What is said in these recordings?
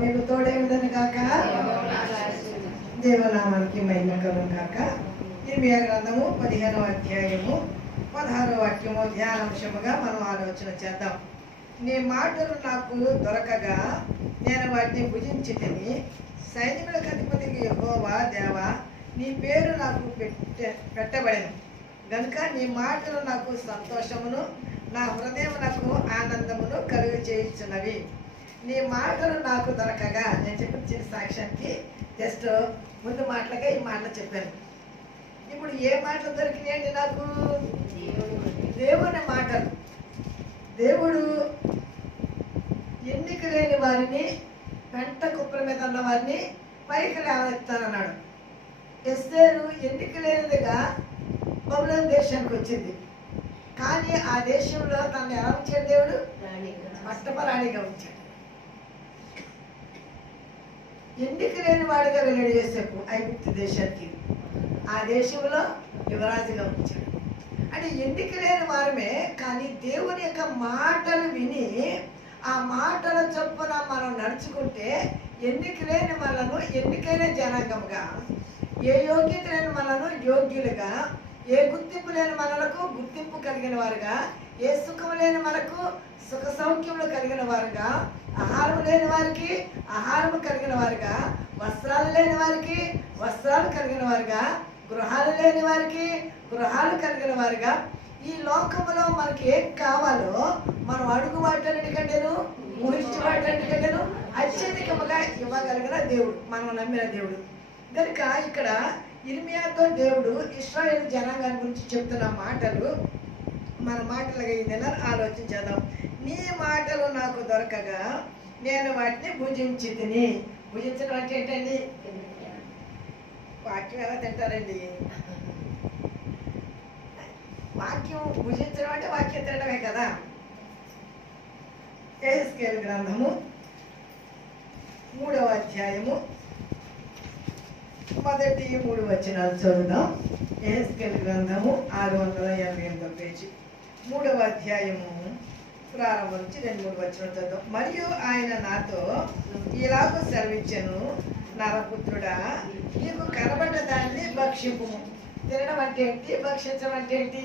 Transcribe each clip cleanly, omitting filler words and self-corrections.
మీకు తోడే ఉండను కాక. దేవనామానికి మహిమ కలుగును కాక. ఇర్మియా గ్రంథము 15వ అధ్యాయము 16వ వాక్యము ధ్యానాంశముగా మనం ఆలోచన చేద్దాం. నీ మాటలు నాకు దొరకగా నేను వాటిని భుజించితిని. సైన్యములకు అధిపతికి యెహోవా దేవా, నీ పేరు నాకు పెట్టబడెను గనుక నీ మాటలు నాకు సంతోషమును, నా హృదయమునకు ఆనందమును కలుగు చేయించున్నవి. నీ మాటలు నాకు దొరకగా, నేను చెప్పిన సాక్ష్యానికి జస్ట్ ముందు మాటలుగా ఈ మాటలు చెప్పాను. ఇప్పుడు ఏ మాటలు దొరికినాయండి నాకు? దేవుని మాటలు. దేవుడు ఎన్నిక లేని వారిని, పెంట కుప్పల మీద ఉన్న వారిని పైకి లేవనెత్తానన్నాడు. ఎస్తేరు ఎన్నిక లేనిదిగా బబులోను దేశానికి వచ్చింది. కానీ ఆ దేశంలో తను ఎలా ఉంచాడు? దేవుడు పట్టపరాణిగా ఉంచాడు. ఎన్నిక లేని వాడిగా వెళ్ళాడు యోసేపు ఐగుప్తు దేశానికి. ఆ దేశంలో యువరాజుగా ఉంచాడు. అంటే ఎన్నిక లేని వారమే, కానీ దేవుని యొక్క మాటలు విని ఆ మాటల చొప్పున మనం నడుచుకుంటే ఎన్నిక లేని మనను ఎన్నికైన జనాంగముగా, ఏ యోగ్యత లేని మనను యోగ్యులుగా, ఏ గుర్తింపు లేని మనలకు గుర్తింపు కలిగిన వారుగా, ఏ సుఖం లేని మనకు సుఖ సౌఖ్యములు కలిగిన వారుగా, ఆహారం లేని వారికి ఆహారము కలిగిన వారుగా, వస్త్రాలు లేని వారికి వస్త్రాలు కలిగిన వారుగా, గృహాలు లేని వారికి గృహాలు కలిగిన వారుగా, ఈ లోకంలో మనకి ఏం కావాలో మనం అడుగు వాటన్నిటికంటేను, ఊహించే వాటన్నిటికంటేను అత్యధికముగా ఇవ్వగలిగిన దేవుడు, మనం నమ్మిన దేవుడు. కనుక ఇక్కడ ఇర్మియాతో దేవుడు ఇశ్రాయేలు జనాంగాన్ని గురించి చెప్తున్న మాటలు మన మాటలుగా ఏదైనా ఆలోచించేద్దాం. నీ మాటలు నాకు దొరకగా నేను వాటిని భుజించితిని. భుజించడం అంటే ఏంటండి? వాక్యం ఎలా తింటారండి? వాక్యం భుజించడం అంటే వాక్యం తినడమే కదా. యెహెజ్కేలు గ్రంథము 3వ అధ్యాయము 1-3 వచనాలు చదువుదాం. యెహెజ్కేలు గ్రంథము 688వ పేజీ 3వ అధ్యాయము ప్రారంభం నుంచి 2-3 వచనాలు చదువుదాం. మరియు ఆయన నాతో ఇలాగ సెలవిచ్చెను, నరపుత్రుడా, నీకు కనబడ్డ దాన్ని భక్షింపుము. తినడం అంటే ఏంటి? భక్షించడం అంటే ఏంటి?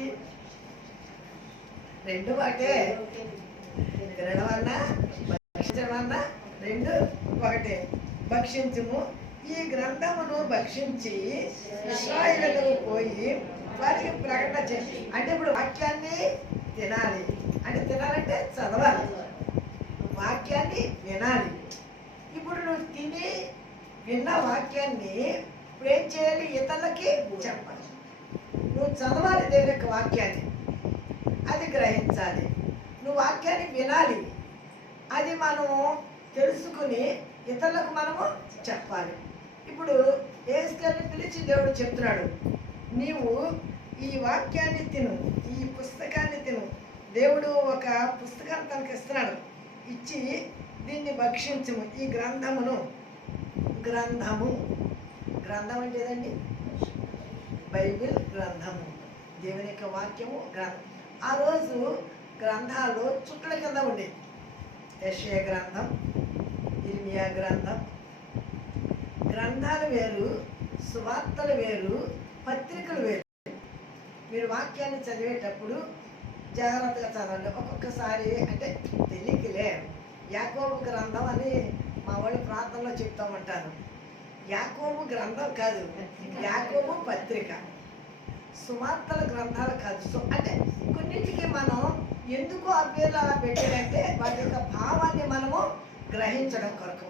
రెండు ఒకటే. తినడం అన్నా భక్షించడం అన్నా రెండు ఒకటే. భక్షించుము. ఈ గ్రంథమును భక్షించి ఇశ్రాయేలుకు పోయి వారికి ప్రకటన చేసి. అంటే ఇప్పుడు వాక్యాన్ని తినాలి. అంటే తినాలంటే చదవాలి, వాక్యాన్ని వినాలి. ఇప్పుడు నువ్వు తిని విన్న వాక్యాన్ని ఇప్పుడు ఏం చేయాలి? ఇతరులకి చెప్పాలి. నువ్వు చదవాలి దేవుని యొక్క వాక్యాన్ని, అది గ్రహించాలి. నువ్వు వాక్యాన్ని వినాలి, అది మనము తెలుసుకుని ఇతరులకు మనము చెప్పాలి. ఇప్పుడు యెహెజ్కేలుని పిలిచి దేవుడు చెప్తున్నాడు, నీవు ఈ వాక్యాన్ని తిను, ఈ పుస్తకాన్ని తిను. దేవుడు ఒక పుస్తకాన్ని తనకు ఇస్తున్నాడు. ఇచ్చి దీన్ని భక్షించుము, ఈ గ్రంథమును. గ్రంథం అంటే ఏదండి? బైబిల్ గ్రంథము, దేవుని యొక్క వాక్యము గ్రంథం. ఆ రోజు గ్రంథాలు చుట్టల కింద ఉండేవి. యెషయా గ్రంథం, ఇర్మియా గ్రంథం. గ్రంథాలు వేరు, సువార్తలు వేరు, పత్రికలు వేరు. మీరు వాక్యాన్ని చదివేటప్పుడు జాగ్రత్తగా చదవండి. ఒక్కొక్కసారి అంటే తెలియకలే యాకోబు గ్రంథం అని మా వాళ్ళు ప్రార్థనలో చెప్తా ఉంటారు. యాకోబు గ్రంథం కాదు, యాకోబు పత్రిక. సువార్తల గ్రంథాలు కాదు. అంటే కొన్నింటికి మనం ఎందుకు ఆ పేర్లు అలా పెట్టారంటే వాటి యొక్క భావాన్ని మనము గ్రహించడం కొరకు.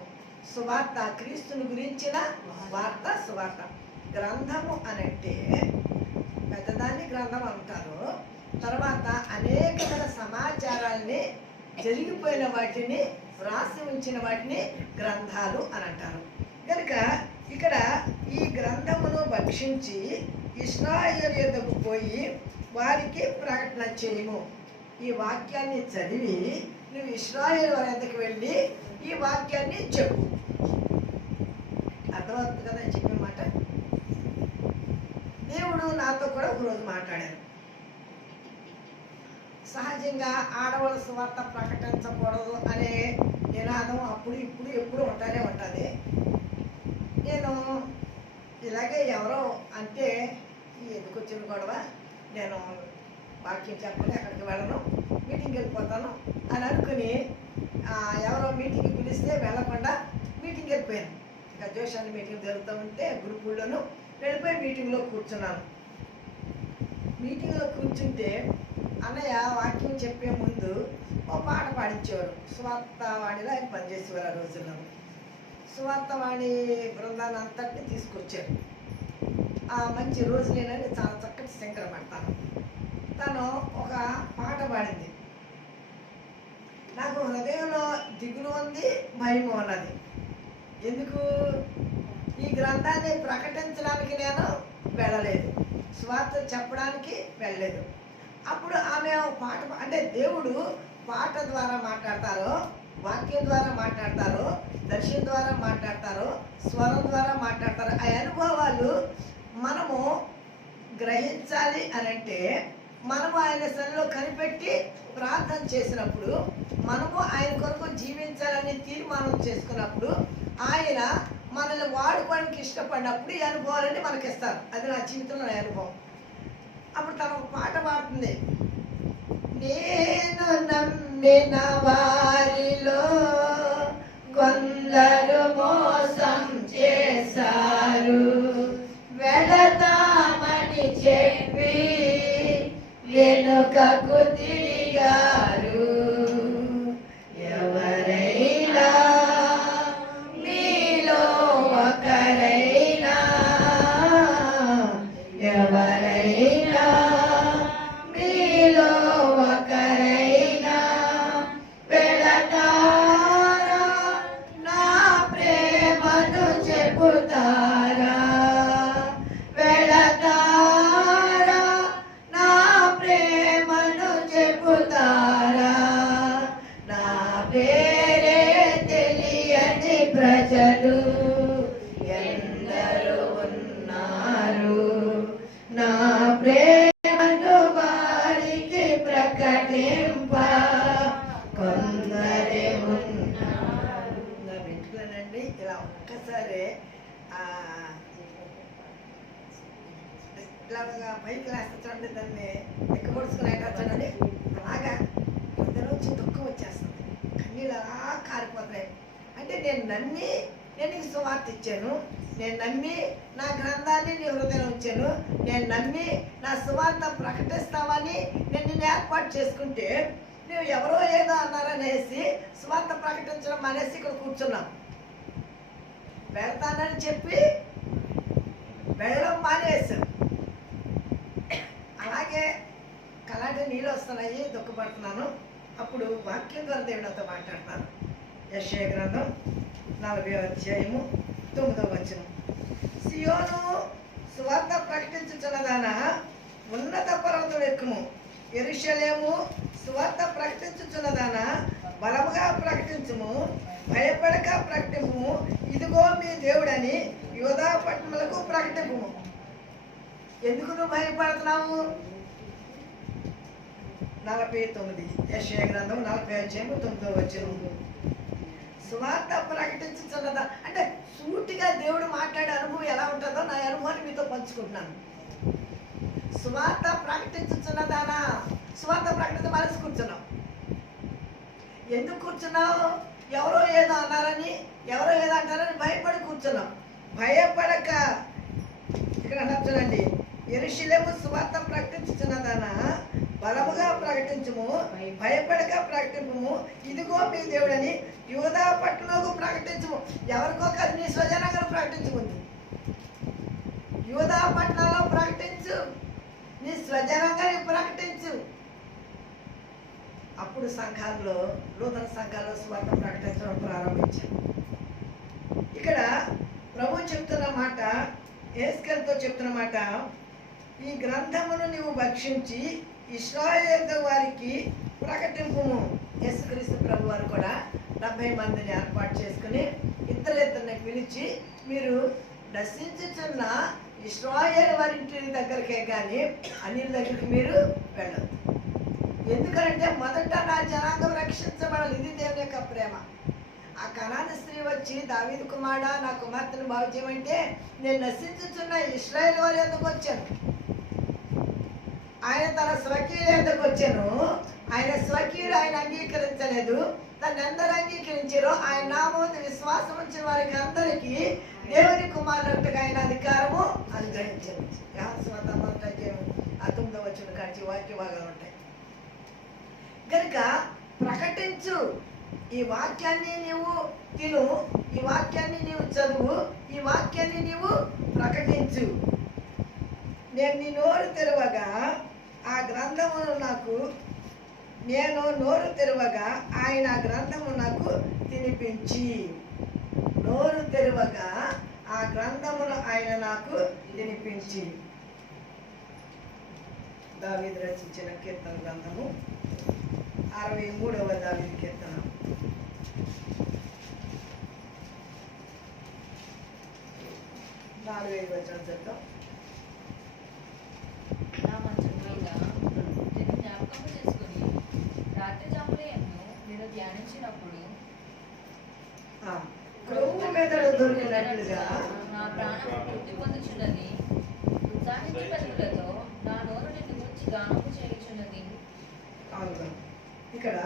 సువార్త, క్రీస్తుని గురించిన వార్త, సువార్త. గ్రంథము అనంటే పెద్దదాన్ని గ్రంథం అంటారు. తర్వాత అనేకమైన సమాచారాల్ని, జరిగిపోయిన వాటిని, వ్రాసి ఉంచిన వాటిని గ్రంథాలు అని అంటారు. కనుక ఇక్కడ ఈ గ్రంథమును భక్షించి ఇశ్రాయేలు యొద్దకు పోయి వారికి ప్రకటన చేయము. ఈ వాక్యాన్ని చదివి నువ్వు ఇశ్రాయేలు వారి యొద్దకు వెళ్ళి ఈ వాక్యాన్ని చెప్పు. అర్థమవుతుంది కదా అని చెప్పిన మాట. దేవుడు నాతో కూడా ఒకరోజు మాట్లాడారు. సహజంగా ఆడవాళ్ళ సువార్త ప్రకటించకూడదు అనే నినాదం అప్పుడు ఇప్పుడు ఎప్పుడు ఉంటానే ఉంటుంది. నేను ఇలాగే ఎవరో అంటే ఎందుకు వచ్చిన గొడవ, నేను వాక్యం చెప్పని అక్కడికి వెళ్ళను, మీటింగ్కి వెళ్ళిపోతాను అని అనుకుని ఎవరో మీటింగ్కి పిలిస్తే వెళ్ళకుండా మీటింగ్కి వెళ్ళిపోయాను. ఇంకా జోషాన్ని మీటింగ్ జరుగుతూ ఉంటే గ్రూపుల్లోనూ వెళ్ళిపోయి మీటింగ్లో కూర్చున్నాను. మీటింగ్లో కూర్చుంటే అన్నయ్య వాక్యం చెప్పే ముందు ఓ పాట పాడించేవారు. సువార్తవాణిలో ఆయన పనిచేసేవారు. ఆ రోజుల్లో సువార్తవాణి బృందాన్ని అంతటిని తీసుకొచ్చారు. ఆ మంచి రోజులేనని చాలా చక్కటి సింగర్ పడతాను. తను ఒక పాట పాడింది. నాకు హృదయంలో దిగులు ఉంది, భయం ఉన్నది. ఎందుకు? ఈ గ్రంథాన్ని ప్రకటించడానికి నేను వెళ్ళలేదు, స్వార్థ చెప్పడానికి వెళ్ళలేదు. అప్పుడు ఆమె పాట అంటే దేవుడు పాట ద్వారా మాట్లాడతారు, వాక్యం ద్వారా మాట్లాడతారు, దర్శనం ద్వారా మాట్లాడతారు, స్వరం ద్వారా మాట్లాడతారు. ఆ అనుభవాలు మనము గ్రహించాలి అని అంటే మనము ఆయన సన్నిధిలో కనిపెట్టి ప్రార్థన చేసినప్పుడు, మనము ఆయన కొరకు జీవించాలని తీర్మానం చేసుకున్నప్పుడు, ఆయన మనల్ని వాడుకోవడానికి ఇష్టపడినప్పుడు ఈ అనుభవాలన్నీ మనకి ఇస్తారు. అది నా జీవితంలో నా అనుభవం. అప్పుడు తను ఒక పాట పాడుతుంది. నేను నమ్మిన వారిలో కొందరు మోసం చేశారు, వెళతామని చెప్పి వెనుకకు తిరిగారు. ఎవరైనా మీలో ఒకరైనా, ఎవరైనా మీలో ఒకరైనా వెళతారా, నా ప్రేమను చెబుతారా, వెళతారా, నా ప్రేమను చెబుతారా, నా పేరే తెలియని ప్రజలు ఎందరూ ఉన్నారు, నా ప్రేమను వారికి ప్రకటింప కొందరే ఉన్నారు. నా వెంట్రుకలండి ఇలా ఒక్కసారి ఇలాగా పైకి లేస్తా చూడండి, దాన్ని ఎక్కబడుచుకునేట చూడండి, అలాగా ఇద్దరు వచ్చి దుఃఖం వచ్చేస్తుంది, కన్నీళ్ళు అలా కారిపోతున్నాయి. అంటే నేను నమ్మి నేను నీకు సువార్త ఇచ్చాను, నేను నమ్మి నా గ్రంథాన్ని నీ హృదయం ఉంచాను, నేను నమ్మి నా సువార్త ప్రకటిస్తామని నేను నిన్ను ఏర్పాటు చేసుకుంటే నువ్వు ఎవరో ఏదో అన్నారనేసి సువార్త ప్రకటించడం అనేసి ఇక్కడ కూర్చున్నాం. వెళ్తానని చెప్పి వెళ్ళడం మానేసాం. అలాగే కలాంటి నీళ్ళు వస్తున్నాయి, దుఃఖపడుతున్నాను. అప్పుడు వాక్యం ద్వారా దేవుడితో మాట్లాడతాను. యెషయా గ్రంథం 40వ అధ్యాయము 9వ వచనం. సియోను సువార్త ప్రకటించుచున్నదానా, ఉన్నత పర్వతం ఎక్కుము, యెరూషలేము సువార్త ప్రకటించుచున్నదానా, బలముగా ప్రకటించుము, భయపడక ప్రకటింపుము, ఇదిగో మీ దేవుడని యూదా పట్టణములకు ప్రకటింపుము. ఎందుకు నువ్వు భయపడుతున్నావు? 49 యెషయా గ్రంథం 40వ అధ్యాయము 9వ వచనం. సువార్త ప్రకటించుచున్నదా అంటే సూటిగా దేవుడు మాట్లాడే అనుభవం ఎలా ఉంటుందో నా అనుభవాన్ని మీతో పంచుకుంటున్నాను. సువార్త ప్రకటించుచున్నదానా, సువార్త ప్రకటించ మనసు కూర్చున్నావు. ఎందుకు కూర్చున్నావు? ఎవరో ఏదో అన్నారని, ఎవరో ఏదో అంటారని భయపడి కూర్చున్నావు. భయపడక, ఇక్కడ చూడండి, యెరూషలేము సువార్త ప్రకటించుచున్నదానా, బలముగా ప్రకటించుము, భయపడక ప్రకటింపుము, ఇదిగో మీ దేవుడని యూదా పట్టణంలో ప్రకటించుము. ఎవరికో కాదు, నీ స్వజనంగా ప్రకటించుకుంది. యూదా పట్టణంలో ప్రకటించు, నీ స్వజనంగా ప్రకటించు. అప్పుడు సంఘాల్లో, నూతన సంఘాల్లో స్వార్థ ప్రకటించడం ప్రారంభించారు. ఇక్కడ ప్రభు చెప్తున్న మాట, యేసుక్రీస్తుతో చెప్తున్న మాట, ఈ గ్రంథమును నీవు భక్షించి ఇశ్రాయేలు వారికి ప్రకటింపుము. యేసుక్రీస్తు ప్రభు వారు కూడా 70 మందిని ఏర్పాటు చేసుకుని ఇద్దరిని పిలిచి, మీరు నశించుచున్న ఇశ్రాయేలు వారి ఇంటి దగ్గరికే కానీ అన్యుల దగ్గరికి మీరు వెళ్ళదు. ఎందుకంటే మొదట నా జనాంగం రక్షించబడాలి. ఇది దేవుని యొక్క ప్రేమ. ఆ కనాను స్త్రీ వచ్చి దావీదు కుమారుడా నా కుమార్తెను బాగు చేయమంటే నేను నశించుచున్న ఇశ్రాయేలు వారి ఎందుకు వచ్చాను. ఆయన తన స్వకీయులు ఎందుకు వచ్చాను. ఆయన స్వకీయులు ఆయన అంగీకరించలేదు. తను ఎందరు అంగీకరించారో ఆయన నామం విశ్వాసం ఉంచిన వారికి అందరికీ దేవుని కుమారుడుగా ఆయన అధికారము అనుగ్రహించారు. ఆ 9వ వచనం కాంచి వాక్య భాగాలు ఉంటాయి కనుక ప్రకటించు. ఈ వాక్యాన్ని నీవు తిను, ఈ వాక్యాన్ని నీవు చదువు, ఈ వాక్యాన్ని నీవు ప్రకటించు. నేను నీ నోరు తెరవగా ఆ గ్రంథమును నాకు నేను నోరు తెరవగా ఆయన ఆ గ్రంథము నాకు తినిపించి. నోరు తెరవగా ఆ గ్రంథమును ఆయన నాకు తినిపించి. దావీదు రచించిన కీర్తన గ్రంథము 63వ దావీదు కీర్తన 4-5 వచనం చదువుతాం. నా మంచం మీద నేను జ్ఞాపకం చేసుకుని రాత్రి జాములయందు నేను ధ్యానించినప్పుడు క్రొవ్వు మెదడు దొరికినట్లుగా నా ప్రాణం తృప్తి పొందుచున్నది. ఉత్సాహించు పలుకులతో నా నోరు నిన్ను గురించి గానము చేయుచున్నది. ఇక్కడ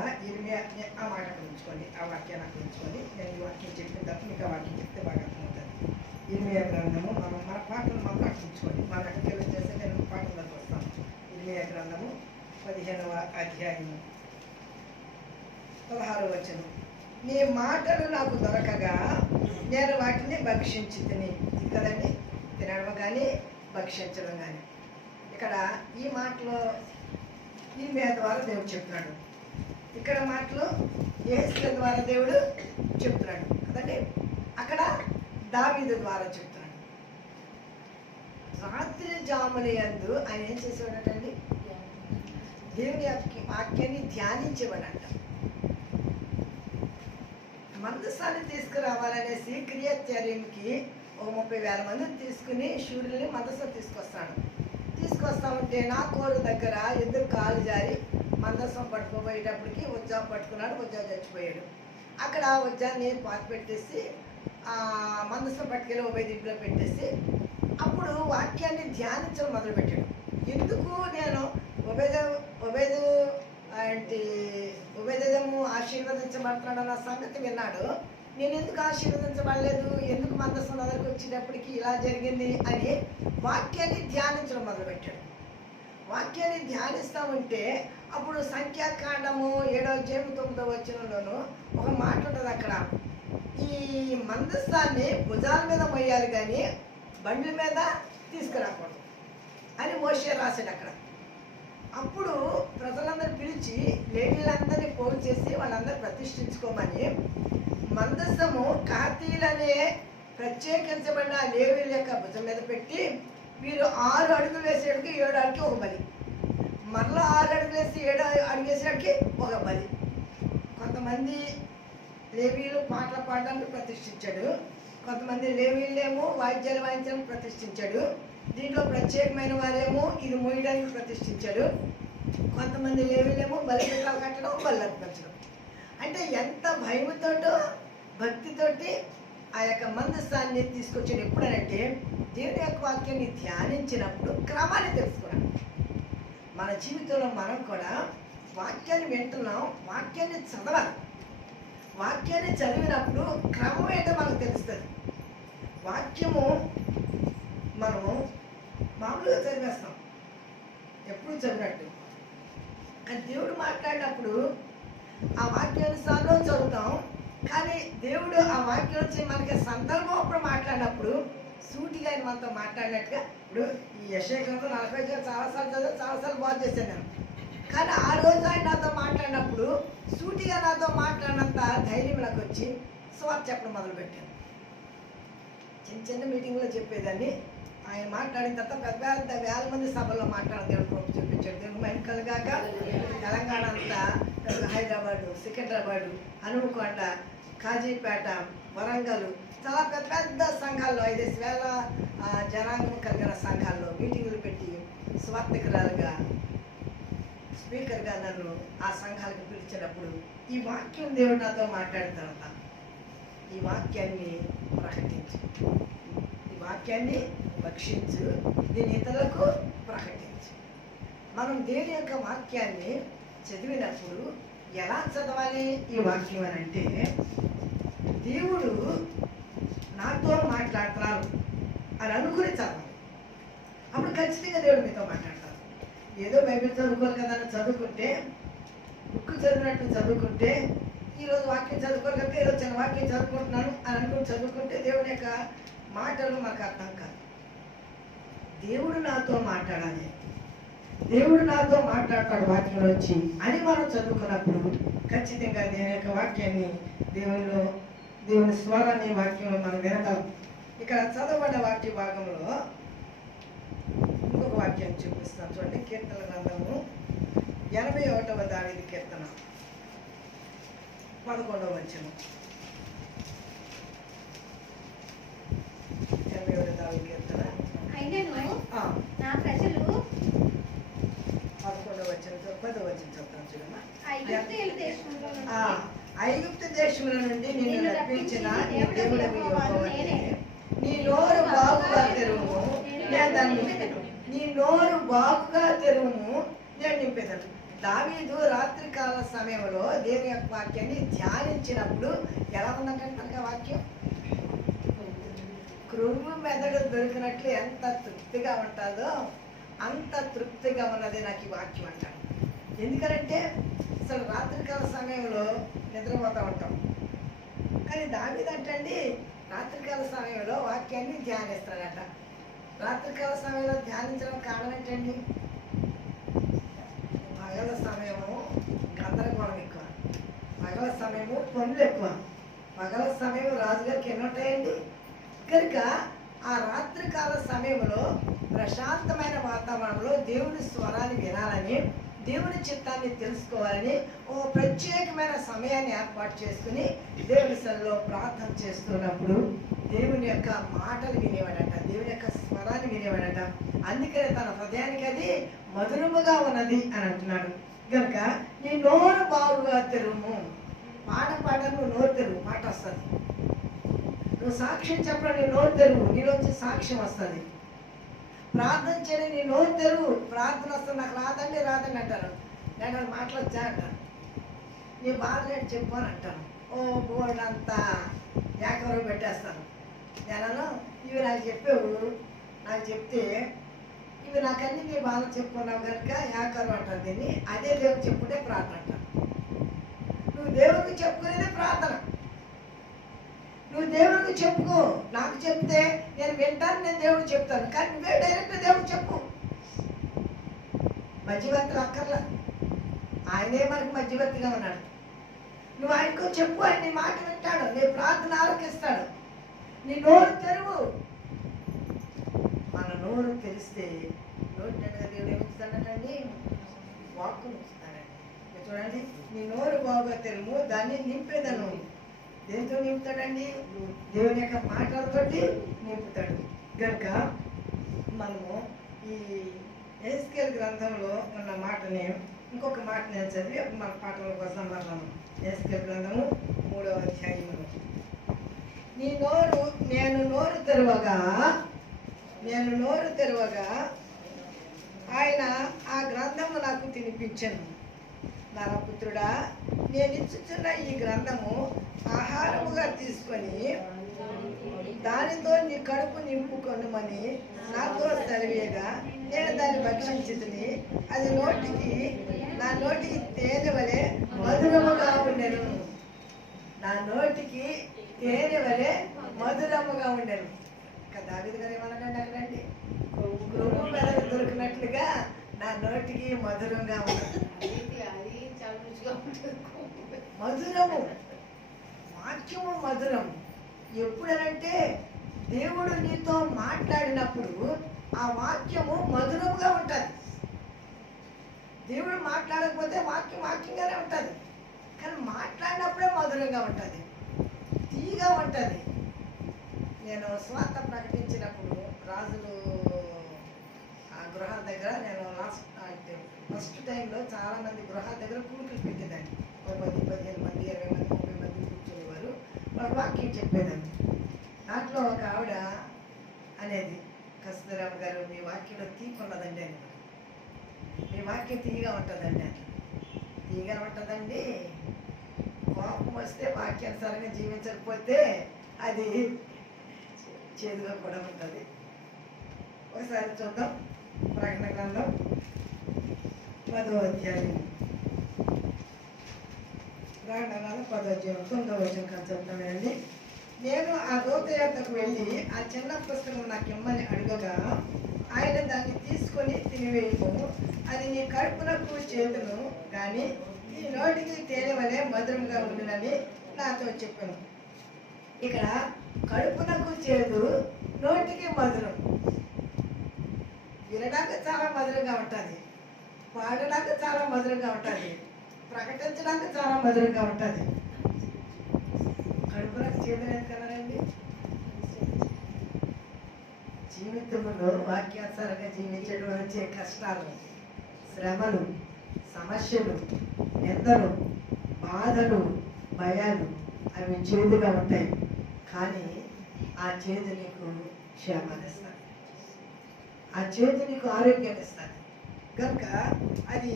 ఆ మాట ఉంచుకోండి, ఆ వాక్యాన్ని అక్కడ ఉంచుకొని నేను ఈ వాక్యం చెప్పిన తర్వాత మీకు ఆ వాక్యం చెప్తే బాగా అర్థమవుతుంది. 20వ గ్రంథము మన పాటలు మాత్రం అక్కడ ఉంచుకోండి. మన అక్కడికి వచ్చేస్తే నేను పాటలకు వస్తాను. 20వ గ్రంథము 15వ అధ్యాయము 16వ వచనం. నీ మాటలు నాకు దొరకగా నేను వాటిని భక్షించి తిని. కదండి, తినడం కానీ భక్షించడం కానీ. ఇక్కడ ఈ మాటలో ఈ మీద ద్వారా దేవుడు చెప్తున్నాడు. ఇక్కడ మాటలు యేసు ద్వారా దేవుడు చెప్తున్నాడు కదండి. అక్కడ దావీదు ద్వారా చెప్తున్నాడు. రాత్రి జాముల యందు ఆయన ఏం చేసేవాడటండి, దేవుని వాక్యాన్ని ధ్యానించేవాడంట. మందసాన్ని తీసుకురావాలనేసి క్రియచర్యంకి ఒక 30,000 మందిని తీసుకుని శూరుల్ని మందసం తీసుకొస్తా ఉంటే నా కోరు దగ్గర ఎదురు కాలు జారి మందసం పట్టుకోబోయేటప్పటికి ఉజ్జా పట్టుకున్నాడు. ఉజ్జా చచ్చిపోయాడు. అక్కడ ఉజ్జాన్ని పాతి పెట్టేసి మందసం పట్టుకెళ్ళి ఉభయదింపులో పెట్టేసి అప్పుడు వాక్యాన్ని ధ్యానించడం మొదలుపెట్టాడు. ఎందుకు నేను ఉభయదేము ఆశీర్వదించబడుతున్నాడు అన్న సంగతి విన్నాడు. నేను ఎందుకు ఆశీర్వదించబడలేదు, ఎందుకు మందసం దగ్గరకు వచ్చేటప్పటికి ఇలా జరిగింది అని వాక్యాన్ని ధ్యానించడం మొదలుపెట్టాడు. వాక్యాన్ని ధ్యానిస్తూ ఉంటే అప్పుడు సంఖ్యాకాండము 7వ అధ్యాయం 9వ వచనంలోనూ ఒక మాట ఉంటుంది. అక్కడ ఈ మందసాన్ని భుజాల మీద మొయ్యాలి కానీ బండ్ల మీద తీసుకురాకూడదు అని మోషే రాశాడు అక్కడ. అప్పుడు ప్రజలందరూ పిలిచి లేవీలందరినీ పోగు చేసి వాళ్ళందరూ ప్రతిష్ఠించుకోమని మందసము కార్తీయులనే ప్రత్యేకించబడిన లేవీల యొక్క భుజం మీద పెట్టి వీరు 6 అడుగులు వేసేటికి 7 అడుగుకి ఒక బలి, మరలా 6 అడుగులు వేసి 7 అడుగు వేసేటికి ఒక బలి. కొంతమంది లేవీలు పాటలు పాడడానికి ప్రతిష్ఠించాడు, కొంతమంది లేవీలేమో వాయిద్యాలు వాయించడానికి ప్రతిష్ఠించాడు, దీంట్లో ప్రత్యేకమైన వారేమో ఇది మోయడానికి ప్రతిష్ఠించాడు, కొంతమంది లేవీలేమో బలిపీఠాలు కట్టడం బలి అర్పించడం. అంటే ఎంత భయముతోటో భక్తితోటి ఆ యొక్క మందసాన్ని తీసుకొచ్చాడు. ఎప్పుడనంటే దేవుని యొక్క వాక్యాన్ని ధ్యానించినప్పుడు క్రమాన్ని తెలుసుకున్నాడు. మన జీవితంలో మనం కూడా వాక్యాన్ని వింటున్నాం, వాక్యాన్ని చదవాలి. వాక్యాన్ని చదివినప్పుడు క్రమం ఏంటో మనకు తెలుస్తుంది. వాక్యము మనము మామూలుగా చదివేస్తాం, ఎప్పుడు చదివినట్టు. కానీ దేవుడు మాట్లాడినప్పుడు ఆ వాక్యానుసారం చదువుతాం. కానీ దేవుడు ఆ వాక్యం వచ్చి మనకి సందర్భం అప్పుడు మాట్లాడినప్పుడు సూటిగా ఆయన మనతో మాట్లాడినట్టుగా. ఇప్పుడు ఈ యెషయా గ్రంథం 40 చాలాసార్లు చదివి చాలాసార్లు బాగు చేశాను నేను. కానీ ఆ రోజు ఆయన నాతో మాట్లాడినప్పుడు సూటిగా నాతో మాట్లాడినంత ధైర్యం నాకు వచ్చి స్వార్థ చెప్పడం మొదలుపెట్టాను. చిన్న మీటింగ్లో చెప్పేదాన్ని. ఆయన మాట్లాడిన తర్వాత పెద్ద వేల మంది సభలో మాట్లాడిన దేవుడు కృప చూపించాడు. దేవుడు మహిమ కలుగాక. తెలంగాణ అంతా, హైదరాబాదు, సికింద్రాబాదు, హనుమకొండ, కాజీపేట, వరంగల్, చాలా పెద్ద సంఘాల్లో 5,000 జనాంగం కలిగిన సంఘాల్లో మీటింగులు పెట్టి స్వార్థికురాలుగా స్పీకర్గా నన్ను ఆ సంఘాలకు పిలిచినప్పుడు ఈ వాక్యం దేవుడు నాతో మాట్లాడిన తర్వాత ఈ వాక్యాన్ని ప్రకటించు, ఈ వాక్యాన్ని భక్షించు, దీని ఇతరులకు ప్రకటించు. మనం దేవుని యొక్క వాక్యాన్ని చదివినప్పుడు ఎలా చదవాలి ఈ వాక్యం అని అంటే, దేవుడు నాతో మాట్లాడతారు అని అనుకుని చదవాలి. అప్పుడు ఖచ్చితంగా దేవుడు మీతో మాట్లాడతారు. ఏదో బైబిల్ చదువుకోవాలి కదా అని చదువుకుంటే, బుక్ చదివినట్టు చదువుకుంటే, ఈరోజు వాక్యం చదువుకోవాలి కనుక ఈరోజు చిన్న వాక్యం చదువుకుంటున్నాను అని అనుకుని చదువుకుంటే దేవుని యొక్క మాటలు మాకు అర్థం కాదు. దేవుడు నాతో మాట్లాడాలి, దేవుడు నాతో మాట్లాడతాడు వాక్యంలో వచ్చి అని మనం చదువుకున్నప్పుడు ఖచ్చితంగా దేవుని యొక్క వాక్యాన్ని, దేవుని స్వరాన్ని వాక్యంలో మనం వినగలం. ఇక్కడ చదవబడ్డ వాక్య భాగంలో ఇంకొక వాక్యాన్ని చూపిస్తాను చూడండి. కీర్తన గ్రంథము 81వ దావీదు కీర్తన 11వ వచనం. 81వ దావీదు కీర్తన నా ప్రజలు 11వ వచనం 10వ వచనం చెప్తాను చూడమ్మా. ఐగుప్తు దేశంలో ఐగుప్తు దేశముల నుండి నిన్ను రప్పించిన నీ దేవుడగు యెహోవా నేనే. నీ నోరు బాగుగా తెరువుము, నేను దాన్ని నింపెదను. నీ నోరు బాగుగా తెరువుము, నేను నింపెదను. దావీదు రాత్రికాల సమయంలో దేవుని యొక్క వాక్యాన్ని ధ్యానించినప్పుడు ఎలా ఉందంటే మనకి వాక్యం క్రొవ్వు మెదడు దొరికినట్లు ఎంత తృప్తిగా ఉంటుందో అంత తృప్తిగా ఉన్నది నాకు ఈ వాక్యం అంటాను. ఎందుకంటే అసలు రాత్రికాల సమయంలో నిద్రపోతూ ఉంటాం, కానీ దావీదు అంటండి రాత్రికాల సమయంలో వాక్యాన్ని ధ్యానిస్తాడట. రాత్రికాల సమయంలో ధ్యానించడం కారణం ఏంటండి? పగల సమయము గందరగోళం ఎక్కువ, పగల సమయము పనులు ఎక్కువ, పగల సమయం రాజుగారికి ఎన్ని ఉంటాయండి. కనుక ఆ రాత్రికాల సమయంలో ప్రశాంతమైన వాతావరణంలో దేవుని స్వరాన్ని వినాలని, దేవుని చిత్తాన్ని తెలుసుకోవాలని ఓ ప్రత్యేకమైన సమయాన్ని ఏర్పాటు చేసుకుని దేవుని సన్నిధిలో ప్రార్థన చేస్తున్నప్పుడు దేవుని యొక్క మాటలు వినేవాడట, దేవుని యొక్క స్వరాన్ని వినేవాడట. అందుకనే తన హృదయానికి అది మధురముగా ఉన్నది అని అంటున్నాడు. కనుక నీ నోరు బాగుగా తెరుము. పాట నువ్వు నోరు తెరువు, మాట వస్తుంది. నువ్వు సాక్ష్యం చెప్పడం, నీ నోరు తెరువు, నీలోంచి సాక్ష్యం వస్తుంది. ప్రార్థన చేయడం, నీ నోరు తెరువు, ప్రార్థన వస్తుంది. నాకు రాదండి అంటారు, నేను మాట్లాడచ్చా అంటాను. నీ బాధ నేను చెప్పు అని అంటాను. ఓ బోర్డు అంతా ఏకవరం పెట్టేస్తాను. నేను ఇవి నాకు చెప్పావు, నాకు చెప్తే ఇవి నాకన్నీ నీ బాధ చెప్పుకున్నావు కనుక ఏకవరం అంటారు. దీన్ని అదే దేవుడు చెప్పుకుంటే ప్రార్థన అంటాను. నువ్వు దేవుడికి చెప్పుకునేదే ప్రార్థన. నువ్వు దేవుడికి చెప్పుకో, నాకు చెప్తే నేను వింటాను, నేను దేవుడికి చెప్తాను. కానీ నువ్వే డైరెక్ట్ దేవుడికి చెప్పు. మధ్యవర్తులు అక్కర్లా, ఆయనే మనకు మధ్యవర్తిగా ఉన్నాడు. నువ్వు ఆయనకు చెప్పు, ఆయన నీ మాట వింటాడు, నీ ప్రార్థన ఆలకిస్తాడు. నీ నోరు తెరువు. మన నోరు తెరిస్తే నోటి దేవుడు ఏమిస్తాడండి? వాక్కు ఉంచుతాడండి. చూడండి, నీ నోరు బాగా తెరువు, దాన్ని నింపేదను. దేంతో నింపుతాడండి? దేవుని యొక్క మాటలతోటి నింపుతాడు. కనుక మనము ఈ ఎహెజ్కేలు గ్రంథంలో ఉన్న మాటని ఇంకొక మాట నేను చదివి మన పాటల కోసం మనము ఎహెజ్కేలు గ్రంథము 3వ అధ్యాయము. నేను నోరు తెరవగా ఆయన ఆ గ్రంథము నాకు తినిపించను. నరపుత్రుడా, నేను ఇచ్చుచున్న ఈ గ్రంథము ఆహారముగా తీసుకొని దానితో నీ కడుపు నింపుకొనుమని నాతో సెలవేయగా నేను దాన్ని భక్షించితిని. అది నా నోటికి తేనె వలె మధురముగా ఉండెను. నా నోటికి తేనె వలె మధురముగా ఉండెను. ఇంకా దావీదు గారు ఏమన్నాడండి అక్కడండి? క్రొవ్వు మెదడు దొరికినట్లుగా నా నోటికి మధురంగా ఉండదు. మధురము, వాక్యము మధురము. ఎప్పుడనంటే దేవుడు నీతో మాట్లాడినప్పుడు ఆ వాక్యము మధురముగా ఉంటుంది. దేవుడు మాట్లాడకపోతే వాక్యంగానే ఉంటుంది, కానీ మాట్లాడినప్పుడే మధురంగా ఉంటుంది, తీగా ఉంటుంది. నేను స్వార్థ ప్రకటించినప్పుడు రాజులు ఆ గృహాల దగ్గర నేను ఫస్ట్ టైంలో చాలామంది గృహాల దగ్గర కూలికలు పెట్టేదాన్ని. 10, 15 మంది, 20 మంది, 30 మంది కూర్చునేవారు. ఒక వాక్యం చెప్పేదండి. దాంట్లో ఒక ఆవిడ అనేది, కస్తూరమ్మ గారు మీ వాక్యంలో తీపి ఉన్నదండి అని. మీ వాక్యం తీయగా ఉంటుందండి అని. తీయగా ఉంటుందండి. కోపం వస్తే వాక్యానుసారంగా జీవించకపోతే అది చేదుగా కూడా ఉంటుంది. ఒకసారి చూద్దాం. ప్రకటన గ్రంథం 10వ అధ్యాయం. ప్రకటన గ్రంథం 10వ అధ్యాయం 9వ వచనం కాదు చెప్తానండి. నేను ఆ దూత యొద్దకు వెళ్ళి ఆ చిన్న పుస్తకం నాకు ఇమ్మని అడగగా ఆయన దాన్ని తీసుకొని తినివేయము. అది నీ కడుపునకు చేతును కానీ నీ నోటికి తేనె వలె మధురంగా ఉండునని నాతో చెప్పాను. ఇక్కడ కడుపునకు చేదు, నోటికి మధురం. వినడానికి చాలా మధురంగా ఉంటుంది, పాడడానికి చాలా మధురంగా ఉంటుంది, ప్రకటించడానికి చాలా మధురంగా ఉంటుంది. కడుపునకు చేదు ఎందుకన్నారండి? జీవితంలో వాక్యానుసారంగా జీవించడం వచ్చే కష్టాలు, శ్రమలు, సమస్యలు, నిందలు, బాధలు, భయాలు అవి చేదుగా ఉంటాయి. కానీ ఆ చేదు నీకు క్షేమాన్ని ఇస్తుంది, ఆ చేదు నీకు ఆరోగ్యాన్ని ఇస్తుంది. కనుక అది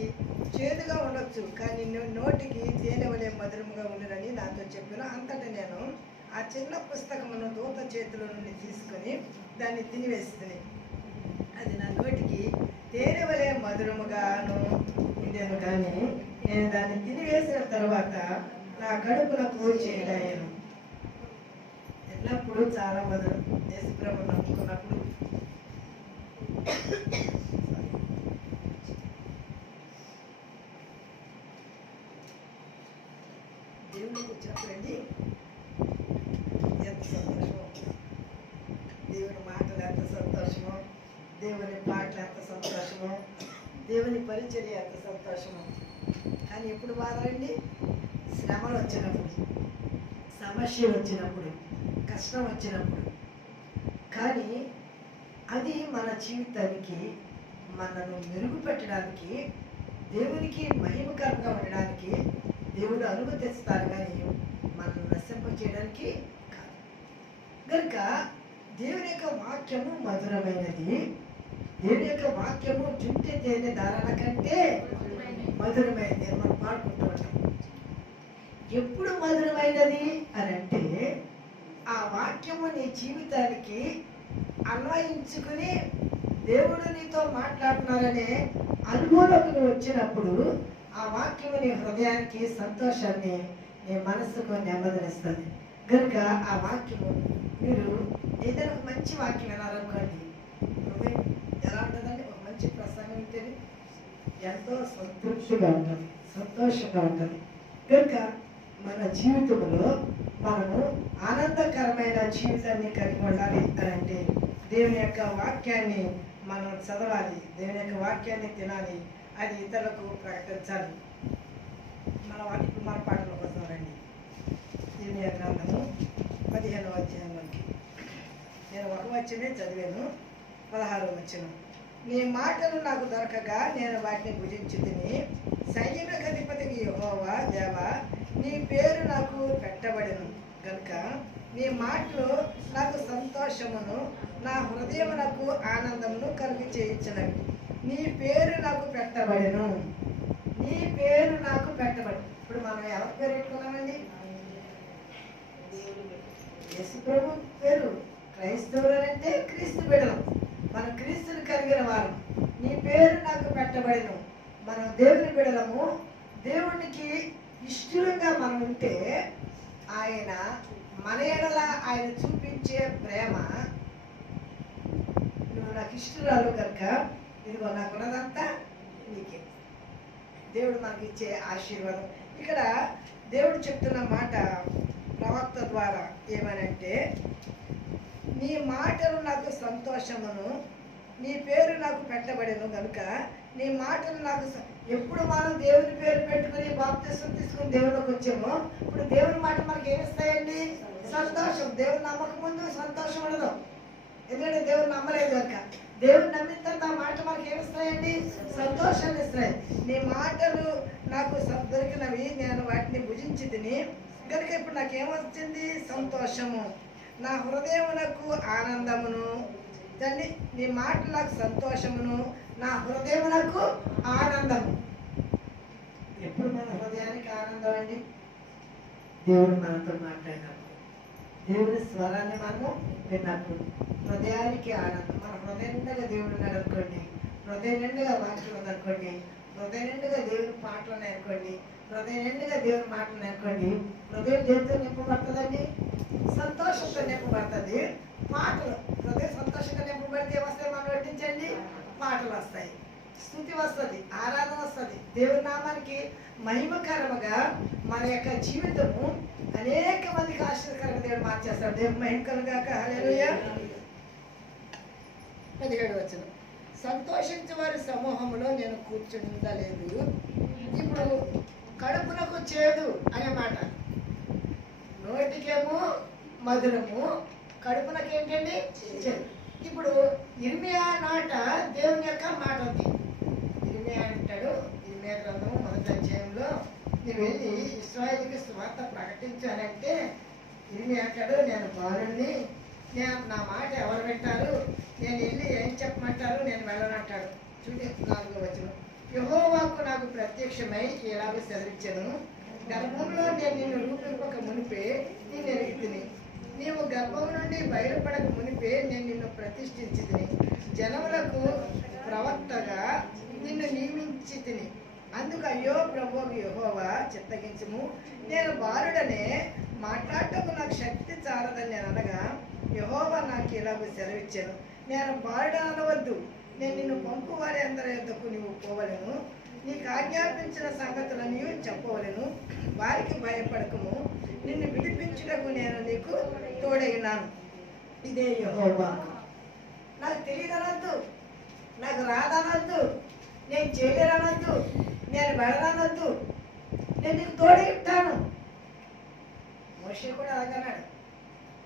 చేదుగా ఉండొచ్చు కానీ నోటికి తేనె వలె మధురంగా ఉండరని నాతో చెప్పాను. అంతటా నేను ఆ చిన్న పుస్తకమును దూత చేతిలో నుండి తీసుకొని దాన్ని తినివేస్తుంది. అది నా నోటికి తేనె వలె మధురముగాను ఉండేను కానీ నేను దాన్ని తినివేసిన తర్వాత నా కడుపునకు చేదాయను. ఎల్లప్పుడూ చాలా మధురం. యేసుప్రభువు నమ్ముకున్నప్పుడు దేవునికి చెప్పండి ఎంత సంతోషమో, దేవుని మాటలు ఎంత సంతోషమో, దేవుని పాటలు ఎంత సంతోషమో, దేవుని పరిచర్య ఎంత సంతోషమో. కానీ ఎప్పుడు బాధలండి? శ్రమలు వచ్చినప్పుడు, సమస్య వచ్చినప్పుడు, కష్టం వచ్చినప్పుడు. కానీ అది మన జీవితానికి మనను మెరుగుపెట్టడానికి, దేవునికి మహిమకరంగా ఉండడానికి దేవుడు అనుమతిస్తారు కానీ మనల్ని నశింప చేయడానికి కాదు. కనుక దేవుని యొక్క వాక్యము మధురమైనది. దేవుని యొక్క వాక్యము జుంటి తేనె దారాల కంటే మధురమైనది అని మనం పాడుకుంటూ ఉంటాం. ఎప్పుడు మధురమైనది అని అంటే ఆ వాక్యము నీ జీవితానికి అన్వయించుకుని దేవుడు నీతో మాట్లాడుతున్నారనే అనుభవంలోకి వచ్చినప్పుడు ఆ వాక్యము నీ హృదయానికి సంతోషాన్ని, నీ మనస్సుకు నెమ్మదినిస్తుంది. కనుక ఆ వాక్యము మీరు ఏదైనా ఒక మంచి వాక్యం వినాలనుకోండి, హృదయం ఎలా ఉంటుందండి? ఒక మంచి ప్రసంగం ఉంటేనే ఎంతో సంతృప్తిగా ఉంటుంది, సంతోషంగా ఉంటుంది. కనుక మన జీవితంలో మనము ఆనందకరమైన జీవితాన్ని కలిగి ఉండాలి అని అంటే దేవుని యొక్క వాక్యాన్ని మనం చదవాలి, దేవుని యొక్క వాక్యాన్ని తినాలి, అది ఇతరులకు ప్రకటించాలి. ఇప్పుడు మన పాటలకు వస్తామండి. దేవుని యొక్క గ్రంథము 15వ అధ్యాయంలోకి నేను ఒక వచనమే చదివాను, 16వ వచనం. నీ మాటలు నాకు దొరకగా నేను వాటిని భుజించి తిని, సైన్యములకు అధిపతికి యెహోవా దేవా నీ పేరు నాకు పెట్టబడెను గనుక నీ మాటలు నాకు సంతోషమును, నా హృదయమునకు ఆనందమును కలిగి చేయించినవి. నీ పేరు నాకు పెట్టబడెను, నీ పేరు నాకు పెట్టబడి. ఇప్పుడు మనం ఎవరి పేరు పెట్టుకున్నామండి? యేసు ప్రభు పేరు. క్రైస్తవులు అంటే క్రీస్తు బిడ్డలు, మనం క్రీస్తుని కలిగిన వారు. నీ పేరు నాకు పెట్టబడెను. మనం దేవుని బిడ్డలము. దేవునికి ఇష్టంగా మనం ఉంటే ఆయన మన ఎడల ఆయన చూపించే ప్రేమ, నువ్వు నాకు ఇష్టరాలు కనుక ఇదిగో నాకున్నదంతా నీకే. దేవుడు మనకి ఇచ్చే ఆశీర్వాదం. ఇక్కడ దేవుడు చెప్తున్న మాట ప్రవక్త ద్వారా ఏమనంటే, నీ మాటలు నాకు సంతోషమును, నీ పేరు నాకు పెట్టబడెను కనుక నీ మాటలు నాకు. ఎప్పుడు మనం దేవుని పేరు పెట్టుకుని బాప్తిసం తీసుకుని దేవుడికి వచ్చామో ఇప్పుడు దేవుని మాట మనకి ఏమిస్తాయండి? సంతోషం. దేవుని నమ్మక ముందు సంతోషం ఉండదు, ఎందుకంటే దేవుని నమ్మలేదు కనుక. దేవుని నమ్మిన తర్వాత ఆ మాట మనకి ఏమిస్తాయండి? సంతోషాన్ని ఇస్తాయి. నీ మాటలు నాకు దొరికినవి, నేను వాటిని భుజించి తిని కనుక ఇప్పుడు నాకేమొచ్చింది? సంతోషము. నా హృదయమునకు ఆనందమును. తండ్రి నీ మాటలు నాకు సంతోషమును, నా హృదయమునకు ఆనందము. ఎప్పుడు మన హృదయానికి ఆనందం అండి? దేవుడు మనతో మాట్లాడినప్పుడు, దేవుడి స్వరాన్ని మనము విన్నప్పుడు హృదయానికి ఆనందం. మన హృదయం నిండుగా దేవుడు అనుకోండి, హృదయం నిండుగా వాక్యం ఉందనుకోండి, హృదయం నిండుగా దేవుని పాటలు అనుకోండి, హృదయం నిండుగా దేవుని మాటలు అనుకోండి, హృదయం దేనితో నింపబడుతుందండి? సంతోషంతో నింపబడుతుంది. పాటలు హృదయం సంతోషంగా నింపబడితే వస్తాయి, మనం పట్టించండి, పాటలు వస్తాయి, స్తుతి వస్తుంది, ఆరాధన వస్తుంది. దేవుని నామానికి మహిమకరముగా మన యొక్క జీవితము అనేక మందికి ఆశ్చర్యకరంగా దేవుడు మార్చేస్తాడు. దేవుడు మహిమకరంగా. హల్లెలూయా. 17 వచనం. సంతోషించే వారి సమూహంలో నేను కూర్చుండలేదు. ఇప్పుడు కడుపునకు చేదు అనే మాట, నోటికేమో మధురము, కడుపునకు ఏంటండి? చేదు. ఇప్పుడు ఇర్మియా నాట దేవుని యొక్క మాట ఉంది. ఇర్మియా అంటాడు, ఇర్మియా గ్రంథము 1వ అధ్యాయంలో, నువ్వు వెళ్ళి ఇశ్రాయేలుకి సువార్త ప్రకటించానంటే ఇర్మియా అంటాడు, నేను బాలుణ్ణి, నా మాట ఎవరు వింటారు, నేను వెళ్ళి ఏం చెప్పమంటారు, నేను వెళ్ళనంటాడు. చూడండి 4వ వచనం. యెహోవాకు నాకు ప్రత్యక్షమై ఇలాగ సెలవిచ్చాను, గర్భంలో నేను నిన్ను రూపింపక మునిపే నేను ఎరిగితిని, నీవు గర్భం నుండి బయలుపడక మునిపే నేను నిన్ను ప్రతిష్ఠించితిని, జనములకు ప్రవక్తగా నిన్ను నియమించి తిని, అందుకు అయ్యో ప్రభువు యెహోవా చిత్తగించుము, నేను బాలుడనే మాట్లాడటకు నాకు శక్తి చాలదని నేను అనగా యెహోవా నాకు ఇలాగ సెలవిచ్చాను, నేను బాలుడ అనవద్దు, నేను నిన్ను పంపు వారి అందరి యొద్దకు నువ్వు పోవలను, నీకు ఆజ్ఞాపించిన సంగతులను చెప్పవలను, వారికి భయపడకము, నిన్ను విడిపించుటకు నేను నీకు తోడైనాను. ఇదే యెహోవా. నాకు తెలియదనొద్దు, నాకు రాదనొద్దు, నేను చేయలేనొద్దు, నేను వెళ్ళనొద్దు, నేను నీకు తోడై ఉంటాను. మోషే కూడా అలాగన్నాడు,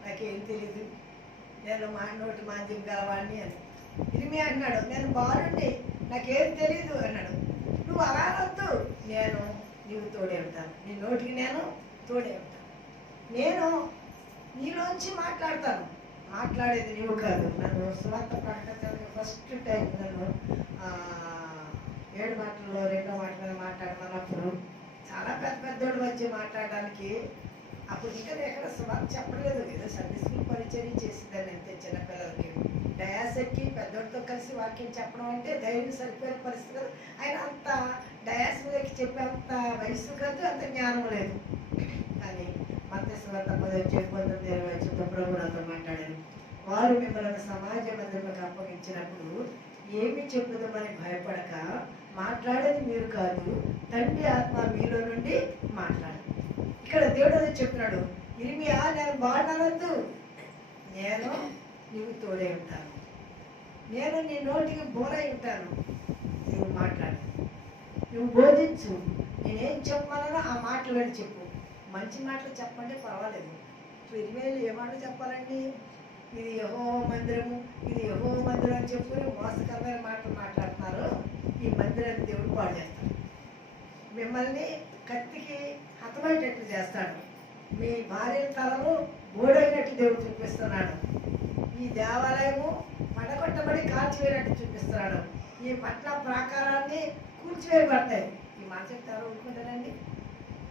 నాకేం తెలీదు, నేను నోటి మాంద్యం గలవాడిని అని. ఇర్మియా అన్నాడు, నేను బాలుండి, నాకేం తెలీదు అన్నాడు. నువ్వు అలా అనొద్దు, నీవు తోడే ఉంటాను, నీ నోటికి నేను తోడే ఉంటాను, నేను నీలోంచి మాట్లాడతాను, మాట్లాడేది నీవు కాదు. నన్ను సువార్త ప్రకటించడానికి ఫస్ట్ టైం నన్ను 7 మాటల్లో 2వ మాటలో మాట్లాడమన్నప్పుడు చాలా పెద్దోళ్ళు వచ్చి మాట్లాడడానికి, అప్పుడు ఇంకా ఎక్కడ సువార్త చెప్పలేదు, ఏదో సండే స్కూల్ పరిచయం చేసిందని అంతే. చిన్నపిల్లలకి డయాస్ ఎక్కి పెద్దోడితో కలిసి వాక్యం చెప్పడం అంటే ధైర్యం సరిపోయిన పరిస్థితి కాదు. ఆయన అంత డయాస్ మీదకి చెప్పేంత వయసు కాదు, అంత జ్ఞానం లేదు. కానీ మత్తయి సువార్త 10:19-20 ప్రభు నాతో మాట్లాడారు, వారు మిమ్మల్ని సమాజ మందిరంలోకి అప్పగించినప్పుడు ఏమి చెప్పుదామని భయపడక మాట్లాడేది మీరు కాదు, తండ్రి ఆత్మ మీలో నుండి మాట్లాడు. ఇక్కడ దేవుడు అదే చెప్తున్నాడు, ఇర్మియా నేను బాగున్నానొద్దు, నేను నీవు తోడే ఉంటాను, నేను నీ నోటికి బోరై ఉంటాను, నువ్వు మాట్లాడు, నువ్వు బోధించు, నేనేం చెప్పాలనో ఆ మాటలు వెళ్ళి చెప్పు. మంచి మాటలు చెప్పండి పర్వాలేదు. ఇప్పుడు ఇర్మియాలో ఏ మాటలు చెప్పాలండి? ఇది యెహోవా మందిరము, ఇది యెహోవా మందిరం అని చెప్పుకుని మోసకరమైన మాటలు మాట్లాడుతున్నారు. ఈ మందిరాన్ని దేవుడు పాడు చేస్తాడు, మిమ్మల్ని కత్తికి హతమయ్యేటట్లు చేస్తాడు, మీ భార్య తలము బోడైనట్టు దేవుడు చూపిస్తున్నాడు, ఈ దేవాలయము పడగొట్టబడి కాల్చివేయనట్టు చూపిస్తున్నాడు, ఈ పట్ల ప్రాకారాన్ని కూల్చివేయబడతాయి. ఈ మాట చెప్తారు ఊరుకుంటారండి?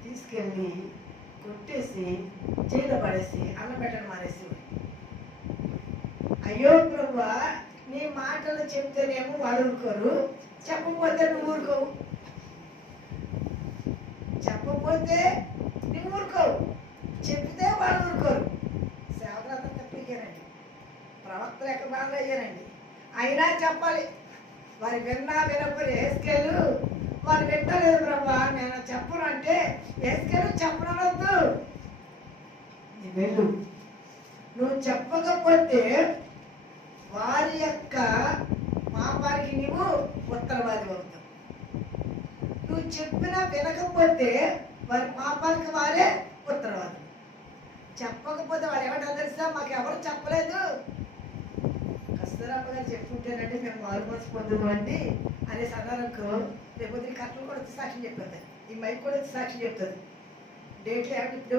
తీసుకెళ్ళి కొట్టేసి జైలు పడేసి అన్నబెట్టడం మానేసి, అయ్యో ప్రభువా నీ మాటలు చెప్తేనేమో వాడు ఊరుకోరు, చెప్పకపోతే నువ్వు ఊరుకోవు, చెప్పకపోతే నువ్వు ఊరుకోవు, చెప్తే వాళ్ళు ఊరుకోరు. సేవకులంతా తప్పియ్యారండి, ప్రవక్తలు ఎక్కడ బాగా అయ్యారండి. అయినా చెప్పాలి, వారు విన్నా వినప్పుడు ఏసుకెళ్ళు, వారు వింటలేదు ప్రభా నేను చెప్పను అంటే ఏసుకెళ్ళు చెప్పనవద్దు, నువ్వు వెళ్ళు. నువ్వు చెప్పకపోతే వారి యొక్క పాపానికి నువ్వు ఉత్తరవాది అవుతావు, నువ్వు చెప్పినా వినకపోతే వారి పాపానికి వారే ఉత్తరవాది. చెప్పకపోతే వాడు ఏమంటారు తెలుసా, మాకు ఎవరు చెప్పలేదు, కస్తూరమ్మ గారు చెప్పుకుంటేనండి మేము మారు మనసు పొందుతామండి అనేసి అన్నారనుకో, రేపు కట్టలు కూడా వచ్చి సాక్ష్యం చెప్తుంది, ఈ మైక్ కూడా వచ్చి సాక్ష్యం చెప్తుంది. డేట్లు ఏమిటి